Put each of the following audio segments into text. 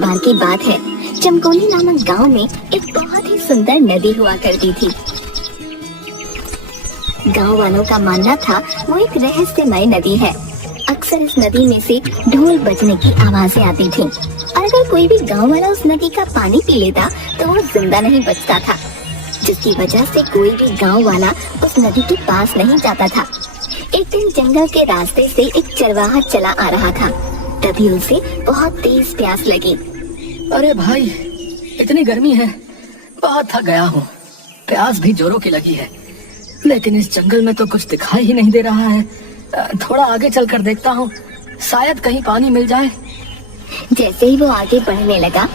बार की बात है, चमकोली नामक गांव में एक बहुत ही सुंदर नदी हुआ करती थी। गांव वालों का मानना था वो एक रहस्यमय नदी है। अक्सर इस नदी में से ढोल बजने की आवाजें आती थीं और अगर कोई भी गांव वाला उस नदी का पानी पी लेता तो वो जिंदा नहीं बचता था, जिसकी वजह से कोई भी गांव वाला उस नदी के पास नहीं जाता था। एक दिन जंगल के रास्ते से एक चरवाहा चला आ रहा था, तभी उसे बहुत तेज प्यास लगी। अरे भाई, इतनी गर्मी है, बहुत थक गया हूँ। प्यास भी जोरों की लगी है, लेकिन इस जंगल में तो कुछ दिखाई ही नहीं दे रहा है। थोड़ा आगे चलकर देखता हूँ, शायद कहीं पानी मिल जाए। जैसे ही वो आगे बढ़ने लगा,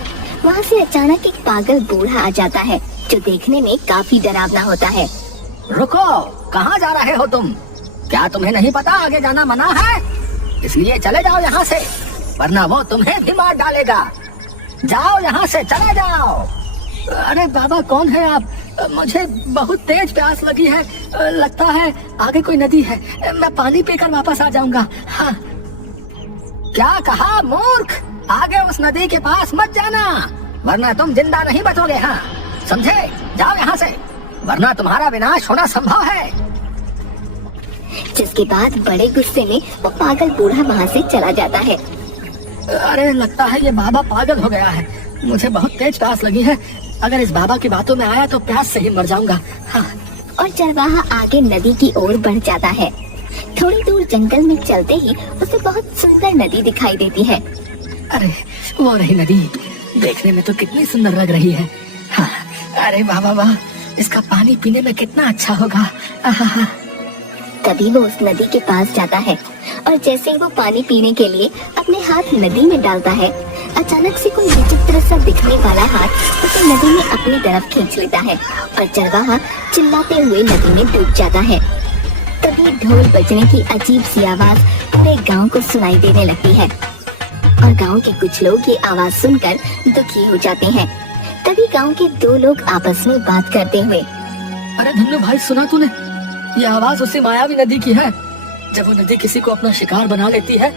वहाँ से अचानक एक पागल बूढ़ा आ जाता है जो देखने में काफी डरावना होता है। रुको, कहाँ जा रहे हो तुम? क्या तुम्हें नहीं पता आगे जाना मना है? इसलिए चले जाओ यहाँ से, वरना वो तुम्हें भी मार डालेगा। जाओ यहाँ से, चले जाओ। अरे बाबा, कौन है आप? मुझे बहुत तेज प्यास लगी है, लगता है आगे कोई नदी है। मैं पानी पीकर वापस आ जाऊंगा। हाँ। क्या कहा मूर्ख? आगे उस नदी के पास मत जाना, वरना तुम जिंदा नहीं बचोगे। हाँ, समझे? जाओ यहाँ से, वरना तुम्हारा विनाश होना संभव है। जिसके बाद बड़े गुस्से में वो पागल बूढ़ा वहाँ से चला जाता है। अरे लगता है ये बाबा पागल हो गया है। मुझे बहुत तेज प्यास लगी है, अगर इस बाबा की बातों में आया तो प्यास से ही मर जाऊंगा। हाँ। और चरवाहा आगे नदी की ओर बढ़ जाता है। थोड़ी दूर जंगल में चलते ही उसे बहुत सुंदर नदी दिखाई देती है। अरे वो रही नदी, देखने में तो कितनी सुंदर लग रही है। हाँ। अरे वाह वाह वाह, इसका पानी पीने में कितना अच्छा होगा। तभी वो उस नदी के पास जाता है और जैसे ही वो पानी पीने के लिए अपने हाथ नदी में डालता है, अचानक से कोई विचित्र सा दिखने वाला हाथ उसे नदी में अपनी तरफ खींच लेता है और चरवाहा चिल्लाते हुए नदी में डूब जाता है। तभी ढोल बजने की अजीब सी आवाज पूरे गांव को सुनाई देने लगती है और गांव के कुछ लोग ये आवाज सुनकर दुखी हो जाते हैं। तभी गांव के दो लोग आपस में बात करते हुए, अरे धन्नू भाई, सुना तूने? ये आवाज उसी मायावी नदी की है। जब वो नदी किसी को अपना शिकार बना लेती है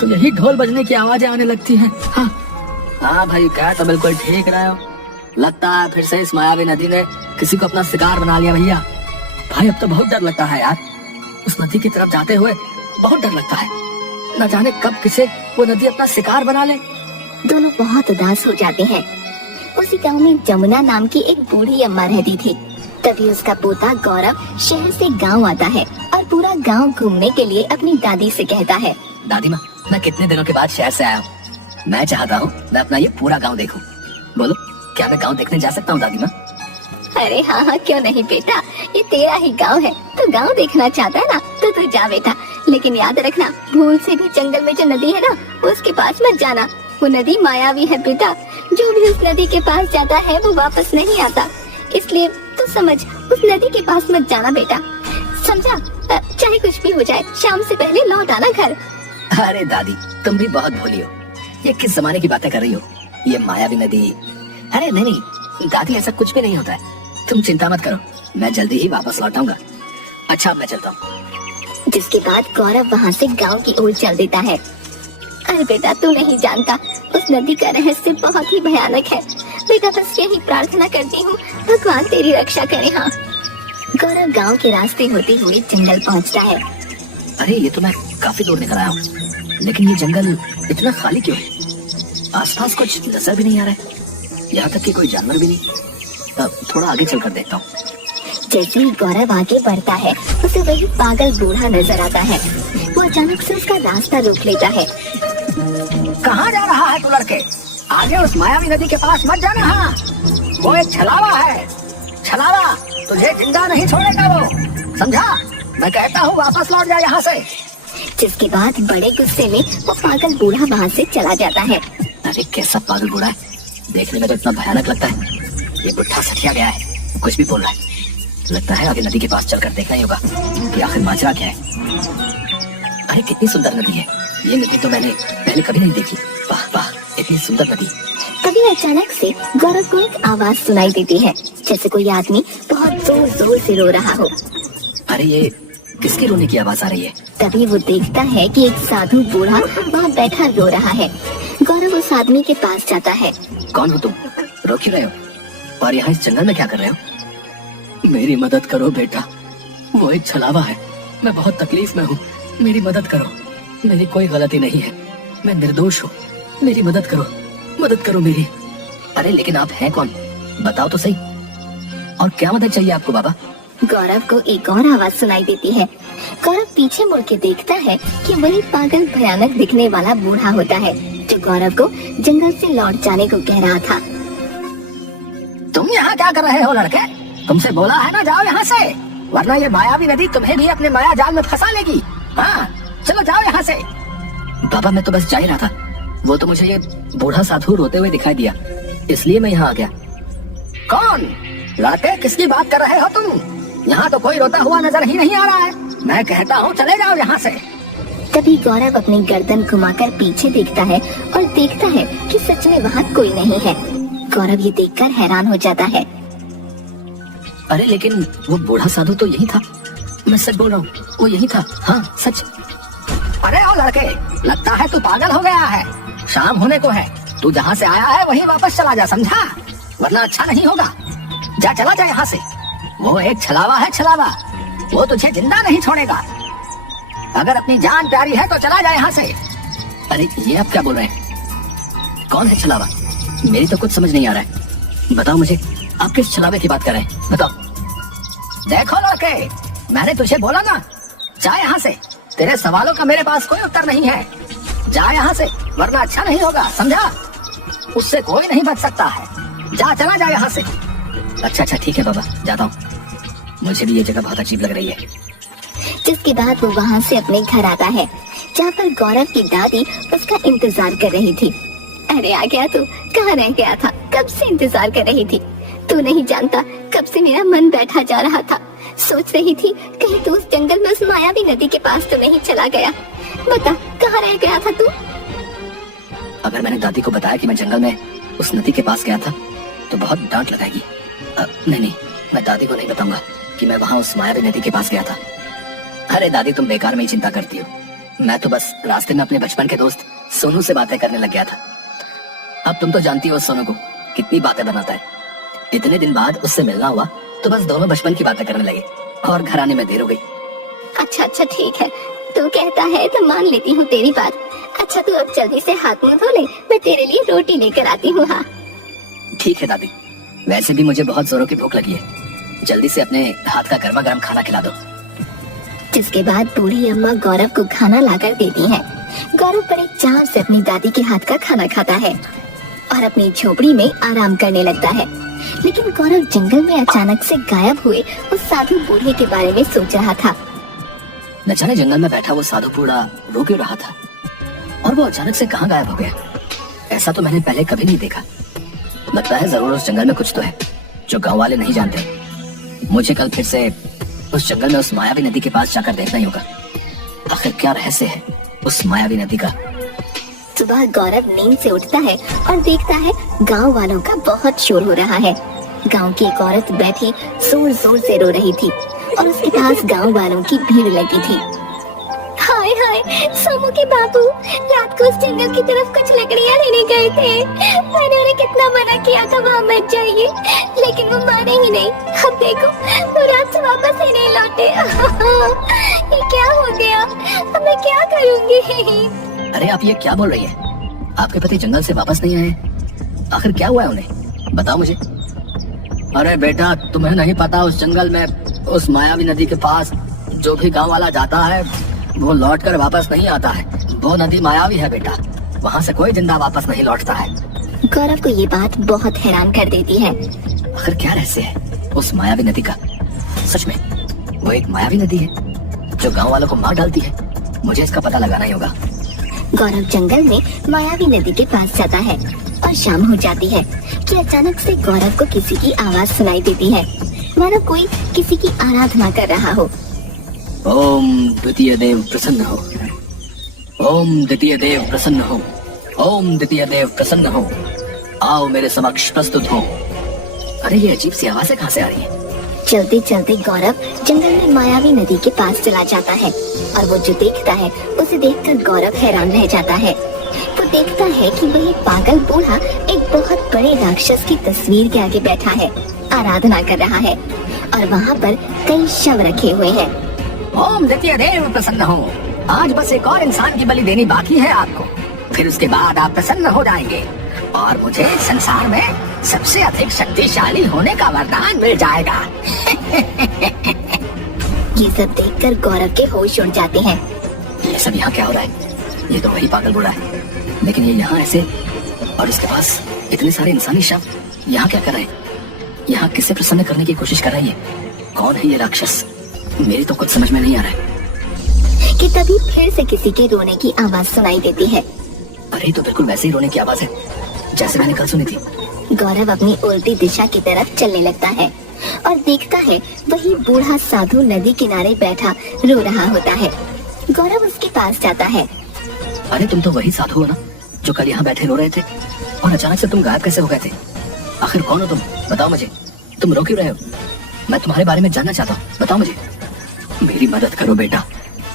तो यही ढोल बजने की आवाजें आने लगती हैं। हाँ भाई, क्या तो बिल्कुल ठीक रहे हो। लगता है फिर से इस मायावी नदी ने किसी को अपना शिकार बना लिया। भैया भाई, अब तो बहुत डर लगता है यार। उस नदी की तरफ जाते हुए बहुत डर लगता है, न जाने कब किसे वो नदी अपना शिकार बना ले। दोनों बहुत उदास हो जाते हैं। उसी गांव में जमुना नाम की एक बूढ़ी अम्मा रहती थी। तभी उसका पोता गौरव शहर से गांव आता है और पूरा गांव घूमने के लिए अपनी दादी से कहता है, दादी माँ, मैं कितने दिनों के बाद शहर से आया हूँ। मैं चाहता हूँ मैं अपना ये पूरा गांव देखूं। बोलो, क्या मैं गांव देखने जा सकता हूँ दादी माँ? अरे हाँ हाँ, क्यों नहीं बेटा, ये तेरा ही गांव है। तो गांव देखना चाहता है ना, तो तू जा बेटा, लेकिन याद रखना, भूल से भी जंगल में जो नदी है ना, उसके पास मत जाना। वो नदी मायावी है बेटा, जो भी उस नदी के पास जाता है वो वापस नहीं आता। इसलिए तू समझ, उस नदी के पास मत जाना बेटा, समझा? चाहे कुछ भी हो जाए, शाम से पहले लौट आना घर। अरे दादी, तुम भी बहुत भोली हो। ये किस जमाने की बातें कर रही हो? ये मायावी नदी? अरे नहीं दादी, ऐसा कुछ भी नहीं होता है। तुम चिंता मत करो, मैं जल्दी ही वापस लौट आऊंगा। अच्छा, अब मैं चलता हूँ। जिसके बाद गौरव वहाँ से गांव की ओर चल देता है। अरे बेटा, तू नहीं जानता, उस नदी का रहस्य बहुत ही भयानक है बेटा। बस यही प्रार्थना करती हूँ, भगवान तेरी रक्षा करे। हाँ। गौरव गांव के रास्ते होते हुए जंगल पहुँचता है। अरे ये तो मैं काफी दूर निकल आया हूँ, लेकिन ये जंगल इतना खाली क्यों है? आसपास कुछ नजर भी नहीं आ रहा है, यहाँ तक कि कोई जानवर भी नहीं। थोड़ा आगे चलकर देखता हूँ। जैसे ही गौरव आगे बढ़ता है, उसे वही पागल बूढ़ा नजर आता है। वो अचानक से उसका रास्ता रोक लेता है। कहाँ जा रहा है तू लड़के? आगे उस मायावी नदी के पास मत जाना। हाँ, वो एक छलावा है। छलावा तुझे जिंदा नहीं छोड़ेगा वो, समझा? मैं कहता हूँ वापस लौट जा यहाँ से। जिसके बाद बड़े गुस्से में वो पागल बूढ़ा वहाँ से चला जाता है। अरे कैसा पागल बूढ़ा है, देखने में तो इतना भयानक लगता है। ये बुढ़ा सठिया गया है, कुछ भी बोल रहा है। लगता है आगे नदी के पास चलकर देखना ही होगा कि आखिर माजरा क्या है। अरे कितनी सुंदर नदी है ये। नदी तो मैंने पहले कभी नहीं देखी। वाह वाह, इतनी सुंदर नदी। तभी अचानक से गौरव को एक आवाज सुनाई देती है, जैसे कोई आदमी बहुत जोर जोर से रो रहा हो। अरे ये किसकी रोने की आवाज आ रही है? तभी वो देखता है कि एक साधु बूढ़ा वहाँ बैठा रो रहा है। गौरव उस उस आदमी के पास जाता है। कौन हो तुम? रो क्यों रहे हो? और यहाँ इस जंगल में क्या कर रहे हो? मेरी मदद करो बेटा, वो एक छलावा है, मैं बहुत तकलीफ में हूँ, मेरी मदद करो। मेरी कोई गलती नहीं है, मैं निर्दोष हूँ, मेरी मदद करो मेरी। अरे लेकिन आप हैं कौन, बताओ तो सही, और क्या मदद चाहिए आपको बाबा? गौरव को एक और आवाज सुनाई देती है। गौरव पीछे मुड़ के देखता है कि वही पागल भयानक दिखने वाला बूढ़ा होता है जो गौरव को जंगल से लौट जाने को कह रहा था। तुम यहाँ क्या कर रहे हो लड़के? तुमसे बोला है ना जाओ यहाँ से, वरना ये मायावी नदी तुम्हें भी अपने माया जाल में फंसा लेगी। हाँ चलो जाओ यहाँ से। बाबा मैं तो बस जा ही रहा था, वो तो मुझे ये बूढ़ा साधु रोते हुए दिखाई दिया, इसलिए मैं यहाँ आ गया। कौन? लड़के किसकी बात कर रहे हो तुम? यहाँ तो कोई रोता हुआ नजर ही नहीं आ रहा है। मैं कहता हूँ चले जाओ यहाँ से। तभी गौरव अपनी गर्दन घुमाकर पीछे देखता है और देखता है कि सच में वहाँ कोई नहीं है। गौरव ये देखकर हैरान हो जाता है। अरे लेकिन वो बूढ़ा साधु तो यही था, मैं सच बोल रहा हूँ, वो यही था। हाँ सच। अरे ओ लड़के, लगता है तू पागल हो गया है। शाम होने को है, तू जहाँ से आया है वहीं वापस चला जा, समझा? वरना अच्छा नहीं होगा। जा चला जा यहाँ से। वो एक छलावा है, छलावा, वो तुझे जिंदा नहीं छोड़ेगा। अगर अपनी जान प्यारी है तो चला जा यहाँ से। अरे ये आप क्या बोल रहे हैं? कौन है छलावा? मेरी तो कुछ समझ नहीं आ रहा है, बताओ मुझे, आप किस छलावे की बात कर रहे हैं, बताओ। देखो लड़के, मैंने तुझे बोला ना, जा यहाँ से। तेरे सवालों का मेरे पास कोई उत्तर नहीं है। जा यहाँ से, वरना अच्छा नहीं होगा, समझा? उससे कोई नहीं बच सकता है। जा चला जा यहाँ से। अच्छा ठीक है बाबा, जाता हूँ। मुझे भी ये जगह बहुत अजीब लग रही है। जिसके बाद वो वहाँ से अपने घर आता है, जहाँ पर गौरव की दादी उसका इंतजार कर रही थी। अरे आ गया तू, कहाँ रह गया था? कब से इंतजार कर रही थी। तू नहीं जानता कब से मेरा मन बैठा जा रहा था। सोच रही थी कहीं तू उस जंगल में उस मायावी नदी के पास तो नहीं चला गया। बता कहाँ रह गया था तू? अगर मैंने दादी को बताया कि मैं जंगल में उस नदी के पास गया था तो बहुत डांट लगाएगी। नहीं, मैं दादी को नहीं बताऊंगा कि मैं वहाँ उस मायावी नदी के पास गया था। अरे दादी तुम बेकार में ही चिंता करती हो, मैं तो बस रास्ते में अपने बचपन के दोस्त सोनू से बातें करने लग गया था। अब तुम तो जानती हो सोनू को, कितनी बातें बनाता है। इतने दिन बाद उससे मिलना हुआ तो बस दोनों बचपन की बातें करने लगे और घर आने में देर हो गई। अच्छा ठीक है, तू कहता है तो मान लेती हूँ तेरी बात। अच्छा तू अब जल्दी से हाथ मुंह धो ले, मैं तेरे लिए रोटी लेकर आती हूँ। हाँ ठीक है दादी, वैसे भी मुझे बहुत जोरों की भूख लगी है, जल्दी से अपने हाथ का गर्मा गर्म खाना खिला दो। जिसके बाद बूढ़ी अम्मा गौरव को खाना लाकर देती हैं। गौरव बड़े चाव से अपनी दादी के हाथ का खाना खाता है और अपनी झोपड़ी में आराम करने लगता है। लेकिन गौरव जंगल में अचानक से गायब हुए उस साधु बूढ़े के बारे में सोच रहा था। न जाने जंगल में बैठा वो साधु बूढ़ा रो क्यों रहा था और वो अचानक से कहाँ गायब हो गया। ऐसा तो मैंने पहले कभी नहीं देखा। लगता है जरूर उस जंगल में कुछ तो है जो गांव वाले नहीं जानते। मुझे कल फिर से उस जंगल में उस मायावी नदी के पास जाकर देखना ही होगा, आखिर क्या रहस्य है उस मायावी नदी का। सुबह गौरव नींद से उठता है और देखता है गांव वालों का बहुत शोर हो रहा है। गांव की एक औरत बैठी जोर जोर से रो रही थी और उसके पास गांव वालों की भीड़ लगी थी। हाय सोमू के बाबू रात को उस जंगल की तरफ कुछ लकड़ियाँ लेने गए थे। मैंने उन्हें कितना मना किया था वहाँ मत जाइए, लेकिन वो माने ही नहीं। अब देखो वो रात से वापस ही नहीं लौटे। ये क्या हो गया, अब मैं क्या करूँगी? अरे आप ये क्या बोल रही है? आपके पति जंगल से वापस नहीं आए, आखिर क्या हुआ है उन्हें, बताओ मुझे। अरे बेटा तुम्हें नहीं पता, उस जंगल में उस मायावी नदी के पास जो भी गांव वाला जाता है वो लौट कर वापस नहीं आता है। वो नदी मायावी है बेटा, वहाँ से कोई जिंदा वापस नहीं लौटता है। गौरव को ये बात बहुत हैरान कर देती है। आखिर क्या रहस्य है उस मायावी नदी का? सच में वो एक मायावी नदी है जो गांव वालों को मार डालती है? मुझे इसका पता लगाना ही होगा। गौरव जंगल में मायावी नदी के पास जाता है और शाम हो जाती है कि अचानक से गौरव को किसी की आवाज सुनाई देती है, मानो कोई किसी की आराधना कर रहा हो। ओम द्वितीय देव प्रसन्न हो, ओम द्वितीय देव प्रसन्न हो, ओम द्वितीय देव प्रसन्न हो, आओ मेरे समक्ष प्रस्तुत हो। अरे ये अजीब सी आवाजें कहाँ से आ रही है? चलते चलते गौरव जंगल में मायावी नदी के पास चला जाता है और वो जो देखता है उसे देखकर गौरव हैरान रह जाता है। वो देखता है कि वही पागल बूढ़ा एक बहुत बड़े राक्षस की तस्वीर के आगे बैठा है, आराधना कर रहा है और वहाँ पर कई शव रखे हुए हैं। ओम द्वितीय देव प्रसन्न हो। आज बस एक और इंसान की बलि देनी बाकी है आपको, फिर उसके बाद आप प्रसन्न हो जाएंगे और मुझे संसार में सबसे अधिक शक्तिशाली होने का वरदान मिल जाएगा। ये सब देखकर गौरव के होश उड़ जाते हैं। ये सब यहाँ क्या हो रहा है? ये तो वही पागल बूढ़ा है, लेकिन ये यहाँ ऐसे और इसके पास इतने सारे इंसानी शव यहाँ क्या कर रहे हैं? यहाँ किसे प्रसन्न करने की कोशिश कर रही है? कौन है ये राक्षस? मेरी तो कुछ समझ में नहीं आ रहा है। कि तभी फिर से किसी के रोने की आवाज सुनाई देती है। अरे तो बिल्कुल वैसे ही रोने की आवाज है जैसे मैंने कल सुनी थी। गौरव अपनी उल्टी दिशा की तरफ चलने लगता है और देखता है वही बूढ़ा साधु नदी किनारे बैठा रो रहा होता है। गौरव उसके पास जाता है। अरे तुम तो वही साधु हो ना जो कल यहाँ बैठे रो रहे थे, और अचानक से तुम गायब कैसे हो गए थे? आखिर कौन हो तुम? बताओ मुझे, तुम रो क्यों रहे हो? मैं तुम्हारे बारे में जानना चाहता हूँ, बताओ मुझे। मेरी मदद करो बेटा,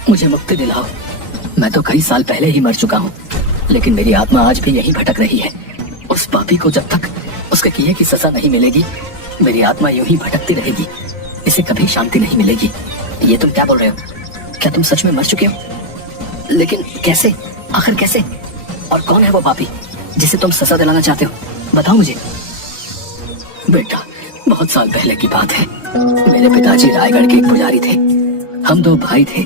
मुझे मुक्ति दिलाओ। मैं तो कई साल पहले ही मर चुका हूँ, लेकिन मेरी आत्मा आज भी यहीं भटक रही है। उस पापी को जब तक उसके किए की सजा नहीं मिलेगी, मेरी आत्मा यूं ही भटकती रहेगी, इसे कभी शांति नहीं मिलेगी। ये तुम क्या बोल रहे हो? क्या तुम सच में मर चुके हो? लेकिन कैसे? आखिर कैसे? और कौन है वो पापी जिसे तुम सजा दिलाना चाहते हो? बताओ मुझे। बेटा, बहुत साल पहले की बात है। मेरे पिताजी रायगढ़ के एक पुजारी थे। हम दो भाई थे।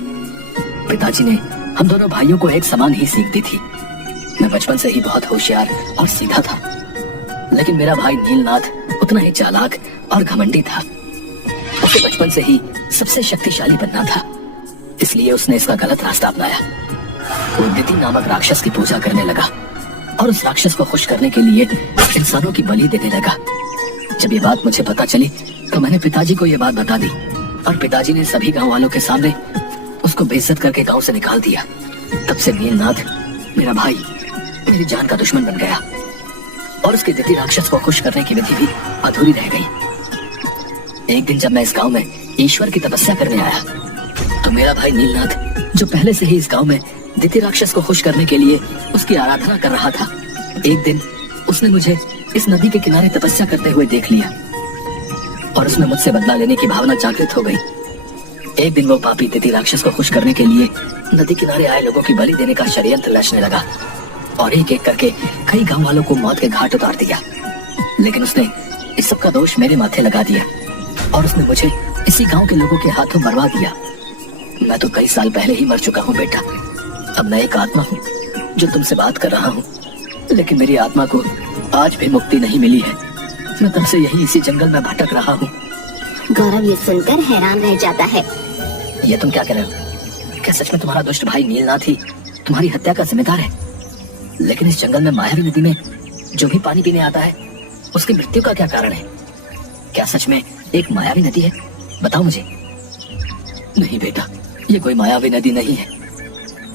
पिताजी ने हम दोनों भाइयों को एक समान ही सीख दी थी। मैं बचपन से ही बहुत होशियार और सीधा था, लेकिन मेरा भाई नीलनाथ उतना ही चालाक और घमंडी था। उसे बचपन से ही सबसे शक्तिशाली बनना था, इसलिए उसने इसका गलत रास्ता अपनाया। वो दिति नामक राक्षस की पूजा करने लगा और उस राक्षस को खुश करने के लिए इंसानों की बलि देने लगा। जब ये बात मुझे पता चली तो मैंने पिताजी को ये बात बता दी और पिताजी ने सभी गांव वालों के सामने उसको बेइज्जत करके गांव से निकाल दिया। तब से नीलनाथ मेरा भाई मेरी जान का दुश्मन बन गया और उसके दिति राक्षस को खुश करने की विधि भी अधूरी रह गई। एक दिन जब मैं इस गांव में ईश्वर की तपस्या करने आया तो मेरा भाई नीलनाथ, जो पहले से ही इस गांव में दिति राक्षस को खुश करने के लिए उसकी आराधना कर रहा था, एक दिन उसने मुझे इस नदी के किनारे तपस्या करते हुए देख लिया और उसमें मुझसे बदला लेने की भावना जागृत हो गई। एक दिन वो पापी दिति राक्षस को खुश करने के लिए नदी किनारे आए लोगों की बलि देने का षड्यंत्र रचने लगा और एक एक करके कई गांव वालों को मौत के घाट उतार दिया। लेकिन उसने इस सब का दोष मेरे माथे लगा दिया और उसने मुझे इसी गांव के लोगों के हाथों मरवा दिया। मैं तो कई साल पहले ही मर चुका हूँ बेटा। अब मैं एक आत्मा हूँ जो तुमसे बात कर रहा हूँ, लेकिन मेरी आत्मा को आज भी मुक्ति नहीं मिली है। मैं तब से यही इसी जंगल में भटक रहा हूँ। गौरव ये सुनकर हैरान रह जाता है। ये तुम क्या कह रहे हो? क्या सच में तुम्हारा दुष्ट भाई नीलनाथ ही तुम्हारी हत्या का जिम्मेदार है? लेकिन इस जंगल में मायावी नदी में जो भी पानी पीने आता है उसकी मृत्यु का क्या कारण है? क्या सच में एक मायावी नदी है? बताओ मुझे। नहीं बेटा, ये कोई मायावी नदी नहीं है,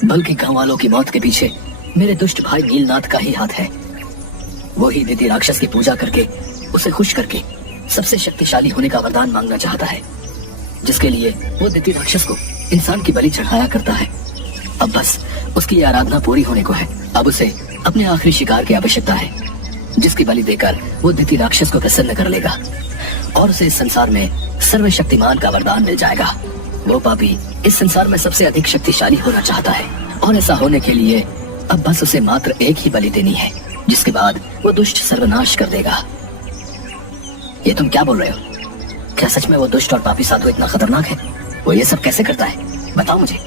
बल्कि गांव वालों की मौत के पीछे मेरे दुष्ट भाई नीलनाथ का ही हाथ है। वो ही दिति राक्षस की पूजा करके उसे खुश करके सबसे शक्तिशाली होने का वरदान मांगना चाहता है, जिसके लिए वो दिति राक्षस को इंसान की बलि चढ़ाया करता है। अब बस उसकी आराधना पूरी होने को है। अब उसे अपने आखिरी शिकार की आवश्यकता है, जिसकी बलि देकर वो दिति राक्षस को प्रसन्न कर लेगा और उसे इस संसार में सर्वशक्तिमान का वरदान मिल जाएगा। वो पापी इस संसार में सबसे अधिक शक्तिशाली होना चाहता है और ऐसा होने के लिए अब बस उसे मात्र एक ही बलि देनी है, जिसके बाद वो दुष्ट सर्वनाश कर देगा। ये तुम क्या बोल रहे हो? क्या सच में वो दुष्ट और पापी साधु इतना खतरनाक है? वो ये सब कैसे करता है? बताओ मुझे।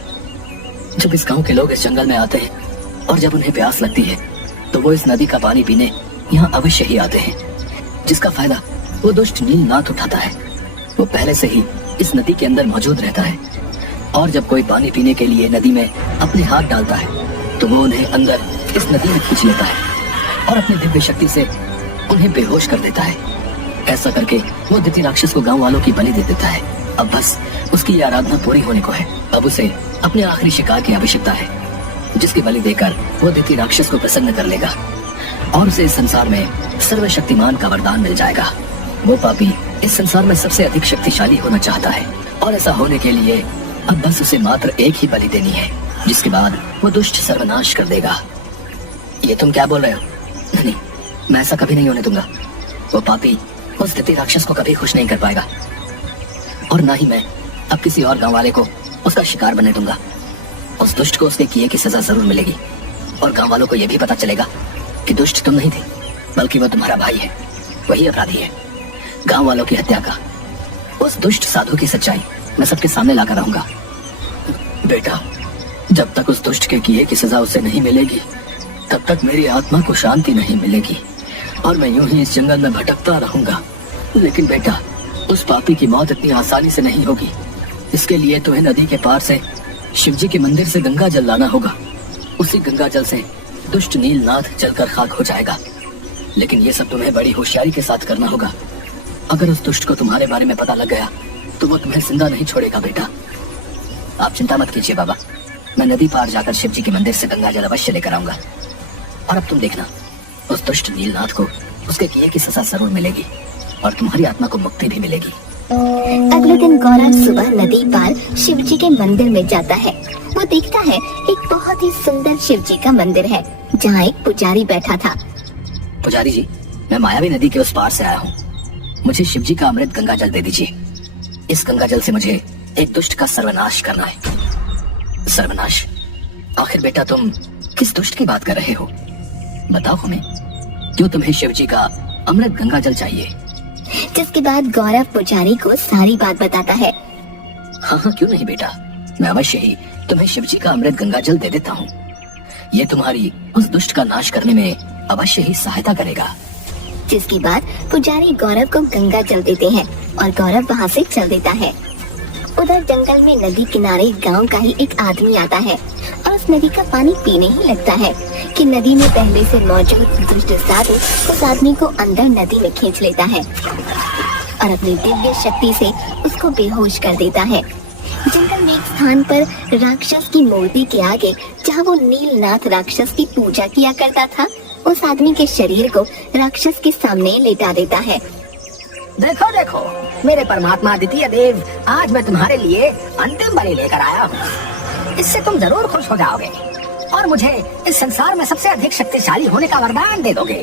जब इस गांव के लोग इस जंगल में आते हैं और जब उन्हें प्यास लगती है तो वो इस नदी का पानी पीने यहाँ अवश्य ही आते हैं, जिसका फायदा वो दुष्ट नीलनाथ उठाता है। वो पहले से ही इस नदी के अंदर मौजूद रहता है और जब कोई पानी पीने के लिए नदी में अपने हाथ डालता है तो वो उन्हें अंदर इस नदी में खींच लेता है और अपनी दिव्य शक्ति से उन्हें बेहोश कर देता है। ऐसा करके वो दिति राक्षस को गांव वालों की बलि दे देता है। अब बस उसकी ये आराधना पूरी होने को है। अब उसे अपने आखिरी शिकार की आवश्यकता है, जिसकी बलि देकर वो दिति राक्षस को प्रसन्न कर लेगा और उसे इस संसार में सर्वशक्तिमान का वरदान मिल जाएगा। वो पापी इस संसार में सबसे अधिक शक्तिशाली होना चाहता है और ऐसा होने के लिए अब बस उसे मात्र एक ही बलि देनी है, जिसके बाद वो दुष्ट सर्वनाश कर देगा। ये तुम क्या बोल रहे हो? नहीं, मैं ऐसा कभी नहीं होने दूंगा। वो पापी उस दीति राक्षस को कभी खुश नहीं कर पाएगा, और ना ही मैं अब किसी और गांव वाले को उसका शिकार बनने दूंगा। उस दुष्ट को उसके किए की सजा जरूर मिलेगी, और गांव वालों को यह भी पता चलेगा कि दुष्ट तुम नहीं थे, बल्कि वो तुम्हारा भाई है, वही अपराधी है गांव वालों की हत्या का। उस दुष्ट साधु की सच्चाई मैं सबके सामने लाकर रहूंगा। बेटा, जब तक उस दुष्ट के किए की सजा उसे नहीं मिलेगी, तब तक मेरी आत्मा को शांति नहीं मिलेगी, और मैं यूं ही इस जंगल में भटकता रहूंगा। लेकिन बेटा, उस पापी की मौत इतनी आसानी से नहीं होगी। इसके लिए तुम्हें नदी के पार से शिवजी के मंदिर से गंगा जल लाना होगा। उसी गंगा जल से दुष्ट नीलनाथ जलकर खाक हो जाएगा। लेकिन ये सब तुम्हें बड़ी होशियारी के साथ करना होगा। अगर उस दुष्ट को तुम्हारे बारे में पता लग गया तो वो तुम्हें जिंदा नहीं छोड़ेगा। बेटा, आप चिंता मत कीजिए बाबा, मैं नदी पार जाकर शिवजी के मंदिर से गंगा जल अवश्य लेकर आऊंगा। और अब तुम देखना, उस दुष्ट नीलनाथ को उसके किए की सजा जरूर मिलेगी, और तुम्हारी आत्मा को मुक्ति भी मिलेगी। अगले दिन गौरव सुबह नदी पार शिवजी के मंदिर में जाता है। वो देखता है एक बहुत ही सुंदर शिवजी का मंदिर है, जहाँ एक पुजारी बैठा था। पुजारी जी, मैं मायावी नदी के उस पार से आया हूँ। मुझे शिवजी का अमृत गंगा जल दे दीजिए। इस गंगा जल से मुझे एक दुष्ट का सर्वनाश करना है। सर्वनाश? आखिर बेटा तुम किस दुष्ट की बात कर रहे हो? बताओ हमें, क्यों तुम्हें शिवजी का अमृत गंगा जल चाहिए? जिसके बाद गौरव पुजारी को सारी बात बताता है। हाँ हाँ, क्यों नहीं बेटा, मैं अवश्य ही तुम्हें शिवजी का अमृत गंगा जल दे देता हूँ। ये तुम्हारी उस दुष्ट का नाश करने में अवश्य ही सहायता करेगा। जिसके बाद पुजारी गौरव को गंगा जल देते हैं और गौरव वहाँ से चल देता है। उधर जंगल में नदी किनारे गांव का ही एक आदमी आता है और उस नदी का पानी पीने ही लगता है कि नदी में पहले से मौजूद दुष्ट साधु उस आदमी को अंदर नदी में खींच लेता है और अपनी दिव्य शक्ति से उसको बेहोश कर देता है। जंगल में एक स्थान पर राक्षस की मूर्ति के आगे, जहाँ वो नीलनाथ राक्षस की पूजा किया करता था, उस आदमी के शरीर को राक्षस के सामने लेटा देता है। देखो देखो, मेरे परमात्मा द्वितीय देव, आज मैं तुम्हारे लिए अंतिम बलि लेकर आया हूँ। इससे तुम जरूर खुश हो जाओगे और मुझे इस संसार में सबसे अधिक शक्तिशाली होने का वरदान दे दोगे।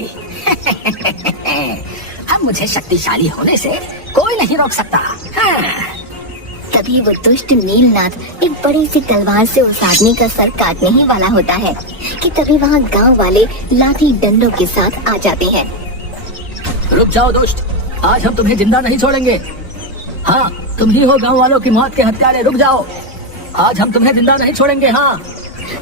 अब मुझे शक्तिशाली होने से कोई नहीं रोक सकता। हाँ। तभी वो दुष्ट नीलनाथ एक बड़ी सी तलवार से उस आदमी का सर काटने ही वाला होता है कि तभी वहाँ गांव वाले लाठी डंडों के साथ आ जाते हैं। रुक जाओ दुष्ट, आज हम तुम्हें जिंदा नहीं छोड़ेंगे। हाँ, तुम ही हो गांव वालों की मौत के हत्यारे। रुक जाओ, आज हम तुम्हें जिंदा नहीं छोड़ेंगे। हाँ।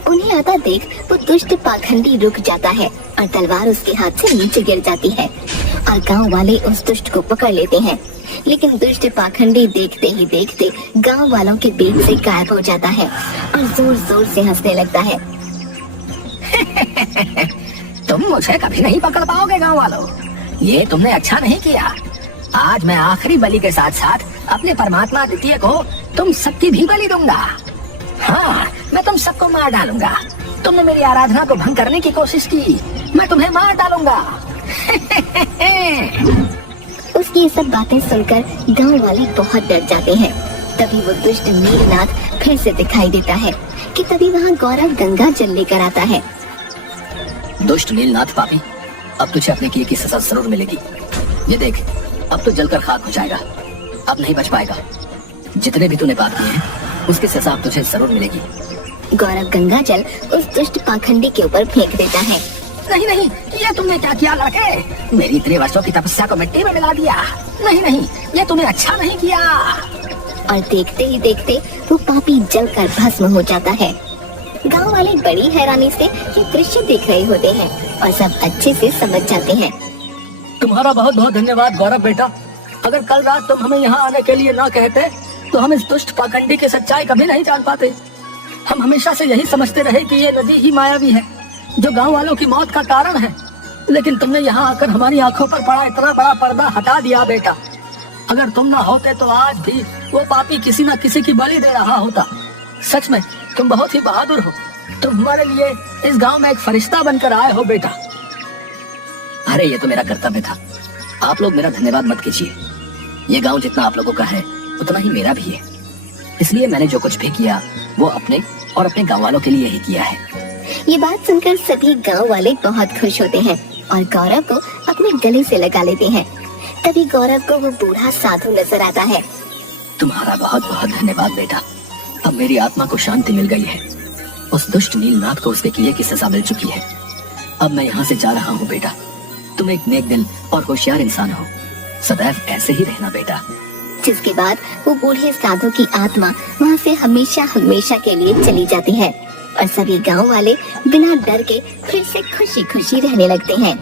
उन्हें आता देख वो दुष्ट पाखंडी रुक जाता है और तलवार उसके हाथ से नीचे गिर जाती है और गांव वाले उस दुष्ट को पकड़ लेते हैं। लेकिन दुष्ट पाखंडी देखते ही देखते गांव वालों के बीच से गायब हो जाता है और जोर जोर से हंसने लगता है। तुम मुझे कभी नहीं पकड़ पाओगे गांव वालों, ये तुमने अच्छा नहीं किया। आज मैं आखिरी बलि के साथ साथ अपने परमात्मा द्वितीय को तुम सबकी भी बलि दूंगा। हाँ, मैं तुम सबको मार डालूंगा। तुमने मेरी आराधना को भंग करने की कोशिश की, मैं तुम्हें मार डालूंगा। उसकी ये सब बातें सुनकर गांव वाले बहुत डर जाते हैं। तभी वो दुष्ट नीलनाथ फिर से दिखाई देता है कि तभी वहाँ गौरव गंगा जल लेकर आता है। दुष्ट नीलनाथ पापी, अब तुझे अपने किए की सजा जरूर मिलेगी। ये देख, अब तो जलकर खाक हो जाएगा, अब नहीं बच पाएगा। जितने भी तूने पाप किए हैं उसकी सजा अब तुझे जरूर मिलेगी। गौरव गंगा जल उस दुष्ट पाखंडी के ऊपर फेंक देता है। नहीं नहीं, ये तुमने क्या किया लड़के? मेरी इतने वर्षों की तपस्या को मिट्टी में मिला दिया। नहीं नहीं, ये तुमने अच्छा नहीं किया। और देखते ही देखते वो पापी जलकर भस्म हो जाता है। गांव वाले बड़ी हैरानी से ये दृश्य देख रहे होते हैं और सब अच्छे से समझ जाते हैं। तुम्हारा बहुत बहुत धन्यवाद गौरव बेटा। अगर कल रात तुम हमें यहाँ आने के लिए ना कहते तो हम इस दुष्ट पाखंडी की सच्चाई कभी नहीं जान पाते। हम हमेशा से यही समझते रहे कि ये नदी ही मायावी है जो गांव वालों की मौत का कारण है। लेकिन तुमने यहाँ आकर हमारी आंखों पर पड़ा इतना बड़ा पर्दा हटा दिया बेटा। अगर तुम ना होते तो आज भी वो पापी किसी न किसी की बलि दे रहा होता। सच में तुम बहुत ही बहादुर हो। तुम हमारे लिए इस गांव में एक फरिश्ता बनकर आए हो बेटा। अरे ये तो मेरा कर्तव्य था, आप लोग मेरा धन्यवाद मत कीजिए। ये गांव जितना आप लोगों का है उतना ही मेरा भी है, इसलिए मैंने जो कुछ भी किया वो अपने और अपने गांव वालों के लिए ही किया है। ये बात सुनकर सभी गांव वाले बहुत खुश होते हैं और गौरव को अपने गले से लगा लेते हैं। तभी गौरव को वो बूढ़ा साधु नजर आता है। तुम्हारा बहुत बहुत धन्यवाद बेटा। अब मेरी आत्मा को शांति मिल गई है। उस दुष्ट नीलनाथ को उसके किए की सजा मिल चुकी है। अब मैं यहाँ से जा रहा हूँ बेटा। तुम एक नेक दिल और होशियार इंसान हो। सदैव ऐसे ही रहना बेटा। जिसके बाद वो बूढ़े साधु की आत्मा वहाँ से हमेशा हमेशा के लिए चली जाती है और सभी गांव वाले बिना डर के फिर से खुशी खुशी रहने लगते हैं।